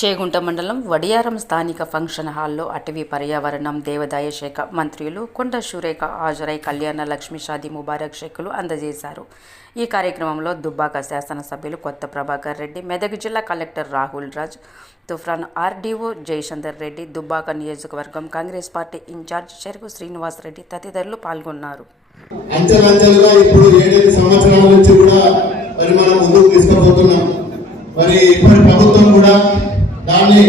చేగుంట మండలం వడియారం స్థానిక ఫంక్షన్ హాల్లో అటవీ పర్యావరణం దేవదాయ శాఖ మంత్రులు కొండ సురేఖ హాజరై కళ్యాణ లక్ష్మీషాది ముబారక్ షేకులు అందజేశారు. ఈ కార్యక్రమంలో దుబ్బాక శాసనసభ్యులు కొత్త ప్రభాకర్ రెడ్డి మెదక్ జిల్లా కలెక్టర్ రాహుల్ రాజ్ తుఫ్రాన్ ఆర్డీఓ జయచందర్ రెడ్డి దుబ్బాక నియోజకవర్గం కాంగ్రెస్ పార్టీ ఇన్ఛార్జ్ చెరుకు శ్రీనివాస్ రెడ్డి తదితరులు పాల్గొన్నారు. అంచెలంచెలుగా ఇప్పుడు ఏడెనిమిది సంవత్సరాల నుంచి కూడా మరి మనం ముందుకు తీసుకుపోతున్నాం. మరి ఇప్పటి ప్రభుత్వం కూడా దాన్ని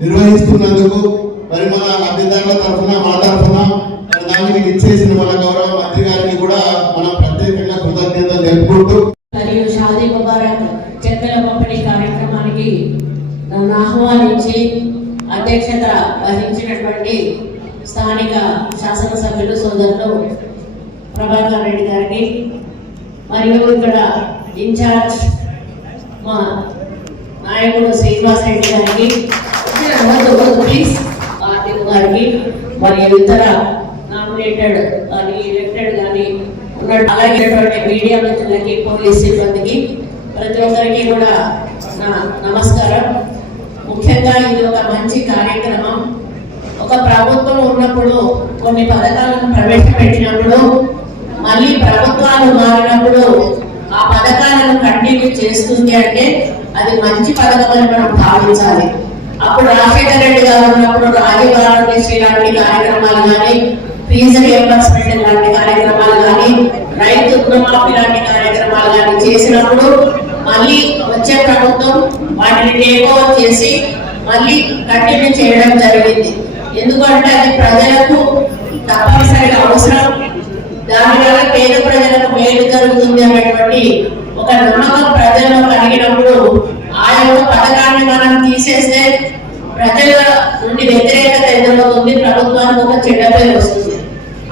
నిర్వహిస్తున్నందుకు మరి మన లబ్ధిదారుల తరఫున మన తరఫున దానికి ఇచ్చేసిన మన గౌరవ మంత్రి గారిని కూడా మనం ప్రత్యేకంగా కృతజ్ఞతలు తెలుపుకుంటూ మరియు షాదీ ముబారక్ చెత్తల పంపిణీ కార్యక్రమానికి నన్ను ఆహ్వానించి అధ్యక్షత వహించినటువంటి స్థానిక శాసనసభ్యులు సోదరులు ప్రభాకర్ రెడ్డి గారికి మరియు ఇక్కడ ఇన్ఛార్జ్ మా నాయకుడు శ్రీనివాస్ రెడ్డి గారికి ప్లీజ్ ఆర్టీఓ గారికి మరియు ఇతర నామినేటెడ్ కానీ ఎలక్టెడ్ కానీ ఉన్నట్టు అలాగే మీడియా మిత్రులకి పోలీస్ సిబ్బందికి ప్రతి ఒక్కరికి కూడా నా నమస్కారం. ముఖ్యంగా ఇది ఒక మంచి కార్యక్రమం. ఒక ప్రభుత్వం ఉన్నప్పుడు కొన్ని పథకాలను ప్రవేశపెట్టినప్పుడు మళ్ళీ ప్రభుత్వాలు మారినప్పుడు ఆ పథకాలను కంటిన్యూ చేస్తుంది అంటే అది మంచి పథకం అని మనం భావించాలి. అప్పుడు రాజశేఖర్ రెడ్డి గారు ఉన్నప్పుడు రాజీవ్ ఆరోగ్యశ్రీ లాంటి కార్యక్రమాలు కానీ ఫీజు రియంబర్స్మెంట్ లాంటి కార్యక్రమాలు కానీ రైతు రుణమాఫీ లాంటి కార్యక్రమాలు కానీ చేసినప్పుడు మళ్ళీ వచ్చే ప్రభుత్వం వాటిని టేక్ ఓవర్ చేసి మళ్ళీ కంటిన్యూ చేయడం జరిగింది. ఎందుకంటే అది ప్రజలకు తప్పనిసరిగా అవసరం. దానివల్ల పేద ప్రజలకు మేలు జరుగుతుంది అనేటువంటి ఒక నమ్మకం ప్రజల్లో కలిగినప్పుడు ఆ యొక్క పథకాన్ని మనం తీసేస్తే ప్రజల నుండి వ్యతిరేకత ఎదురవుతుంది ప్రభుత్వానికి ఒక చెడ్డ పేరు వస్తుంది.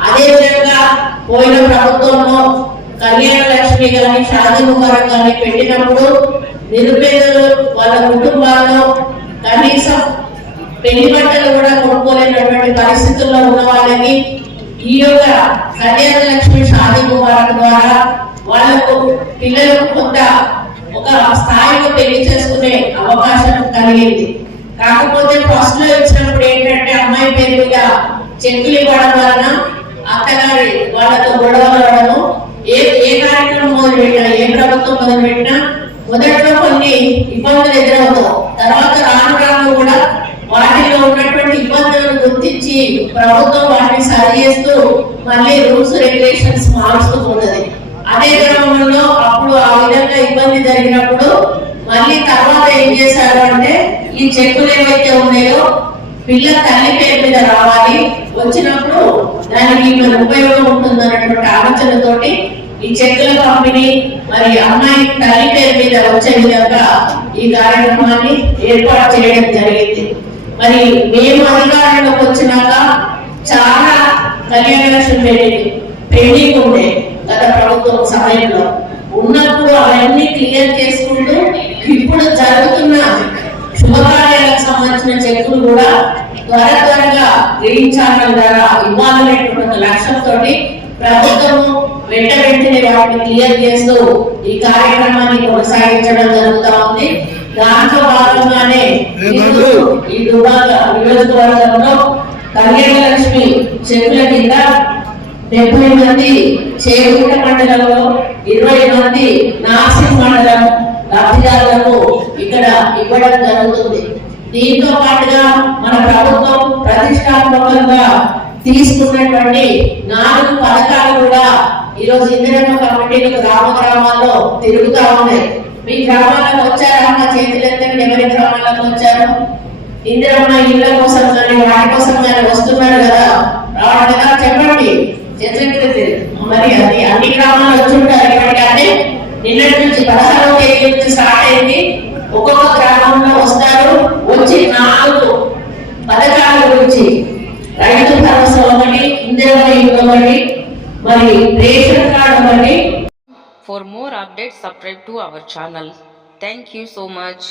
అదే విధంగా పోయిన ప్రభుత్వంలో కళ్యాణ లక్ష్మి గారిని షాదీ ముబారక్ పెట్టినప్పుడు నిరుపేదలు వాళ్ళ కుటుంబాల్లో కనీసం పెళ్ళి బట్టలు కూడా కొనుక్కోలేనటువంటి పరిస్థితుల్లో ఉన్న వాళ్ళకి ఈ యొక్క కళ్యాణ లక్ష్మి షాదీ ముబారక్ ద్వారా వాళ్ళకు పిల్లలకు కొంత ఒక స్థాయిలో పెళ్ళి చేసుకునే అవకాశం కలిగింది. కాకపోతే ఫస్ట్లో ఇచ్చినప్పుడు ఏంటంటే అమ్మాయి పేరు మీద చెక్కులు ఇవ్వడం వలన అత్తగారి వాళ్ళతో గొడవలు ఏ ఏ కార్యక్రమం మొదలు పెట్టినా ఏ ప్రభుత్వం మొదలు పెట్టినా మొదట్లో కొన్ని ఇబ్బందులు ఎదురవుతాం తర్వాత రాను రాను కూడా వాటిలో ఉన్నటువంటి ఇబ్బందులను గుర్తించి ప్రభుత్వం వాటిని సరి చేస్తూ మళ్ళీ రూల్స్ రెగ్యులేషన్స్ మారుస్తూ ఉన్నది అదే క్రమంలో అప్పుడు ఆ విధంగా ఇబ్బంది జరిగినప్పుడు మళ్ళీ తర్వాత ఏం చేశారు అంటే ఈ చెక్కులు ఏవైతే ఉన్నాయో పిల్ల తల్లి పేరు మీద రావాలి వచ్చినప్పుడు దానికి మన ఉపయోగం ఉంటుంది అన్నటువంటి ఆలోచనతోటి ఈ చెక్కుల పంపిణీ మరి అమ్మాయి తల్లి పేరు మీద వచ్చే విధంగా ఈ కార్యక్రమాన్ని ఏర్పాటు చేయడం జరిగింది. మరి మేము అధికారంలోకి వచ్చినాక చాలా కళ్యాణ లక్ష్మి పెళ్ళి పెళ్ళికి ప్రభుత్వం సమయంలో ఉన్నప్పుడు అవన్నీ క్లియర్ చేసుకుంటూ ఇప్పుడు జరుగుతున్న శుభకార్యాలకు సంబంధించిన చెక్కులు కూడా త్వర త్వరగా గ్రీన్ ఛానల్ ద్వారా ఇవ్వాలనేటువంటి లక్ష్యంతో ప్రభుత్వము వెంట వెంటనే వాటిని క్లియర్ చేస్తూ ఈ కార్యక్రమాన్ని కొనసాగించడం జరుగుతూ ఉంది. దాంట్లో భాగంగానే ఈ దుబాక నియోజకవర్గంలో కళ్యాణ లక్ష్మి చెక్కుల కింద డెబ్బై మంది చేకూట మండలంలో ఇరవై మంది నాసిక్ మండలం లబ్ధిదారులకు ఇక్కడ ఇవ్వడం జరుగుతుంది. దీంతో పాటుగా మన ప్రభుత్వం ప్రతిష్టాత్మకంగా తీసుకున్నటువంటి నాలుగు పథకాలు కూడా ఈరోజు ఇందిరమ్మ కమిటీలు గ్రామ గ్రామాల్లో తిరుగుతా ఉన్నాయి. మీ గ్రామాలకు వచ్చారా? మా చేతులెత్తండి ఎవరి గ్రామాలకు వచ్చారు? ఇందిరమ్మ ఇళ్ళ కోసం కానీ వాటి కోసం కానీ వస్తున్నారు కదా. రావడం చెప్పండి. చేతులెత్తి మరి అది అన్ని గ్రామాలు వచ్చుంటారు ఇప్పటికీ అంటే నిన్నటి నుంచి పదహారవ తేదీ నుంచి స్టార్ట్ అయింది. ఒక్కొక్క గ్రామంలో వస్తారు. వచ్చి నాలుగు పథకాల గురించి. రైతు భరోసా ఒకటి ఇందిరా ఇల్లు ఒకటి మరి రేషన్ కార్డు ఒకటి. For more updates, subscribe to our channel thank you so much